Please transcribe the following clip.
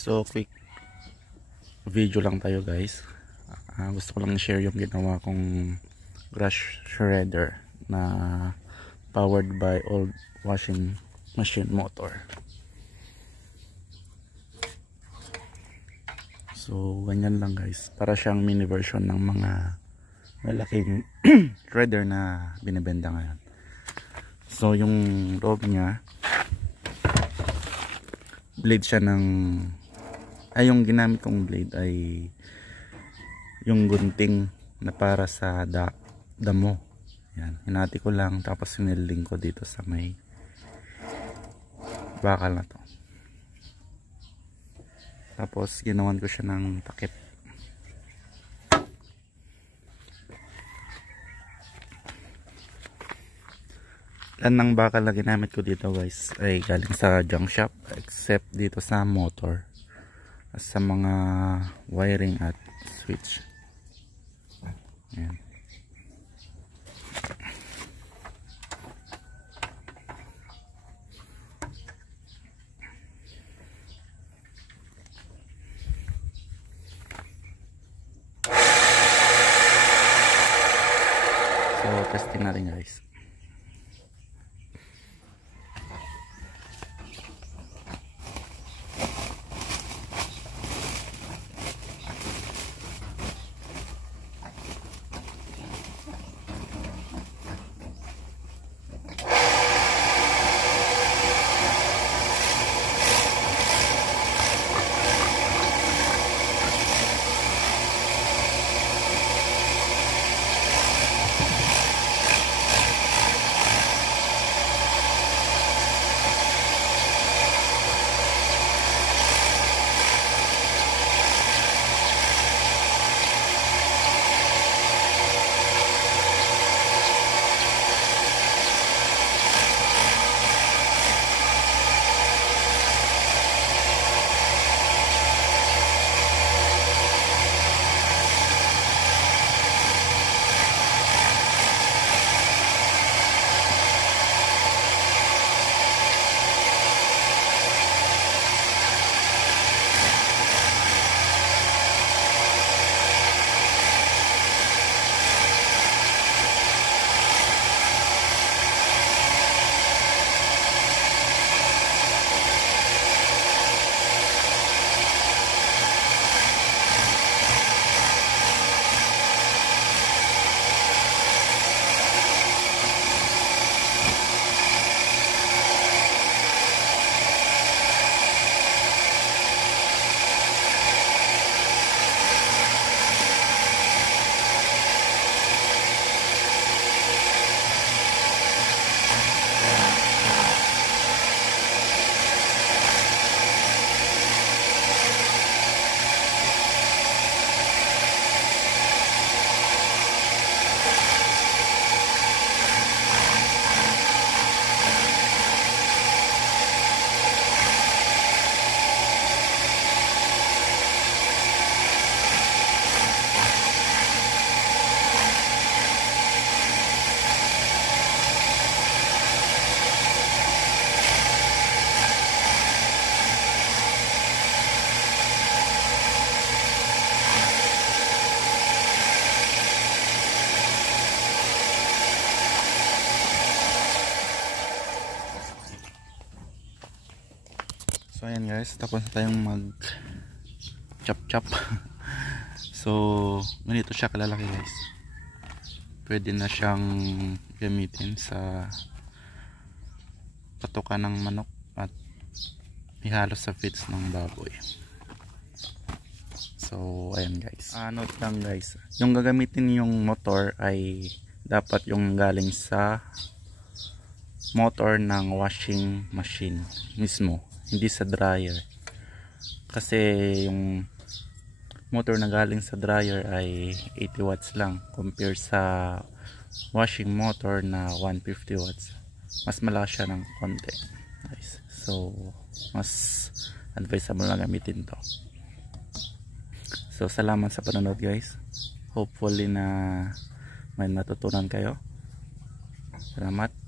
So quick video lang tayo guys. Gusto ko lang share yung ginawa kong grass shredder na powered by old washing machine motor. So ganyan lang guys, para siyang mini version ng mga malaking shredder na binibenta ngayon. So yung loob niya, blade siya ng yung ginamit kong blade ay yung gunting na para sa damo. Yan, hinati ko lang tapos siniling ko dito sa may bakal na to. Tapos ginawan ko siya ng takip. Lahat ng bakal na ginamit ko dito guys ay galing sa junk shop, except dito sa motor, sa mga wiring at switch. Ayan. So testing natin guys. So ayan guys, tapos na tayong mag chop. So ganito siya kalalaki guys. Pwede na siyang gamitin sa patukan ng manok at ihalo sa feeds ng baboy. So ayan guys, note lang guys, yung gagamitin yung motor ay dapat yung galing sa motor ng washing machine mismo, hindi sa dryer. Kasi yung motor na galing sa dryer ay 80 watts lang compare sa washing motor na 150 watts. Mas malakas siya ng konti guys. So mas advisable na gamitin to. So salamat sa panonood guys. Hopefully na may natutunan kayo. Salamat.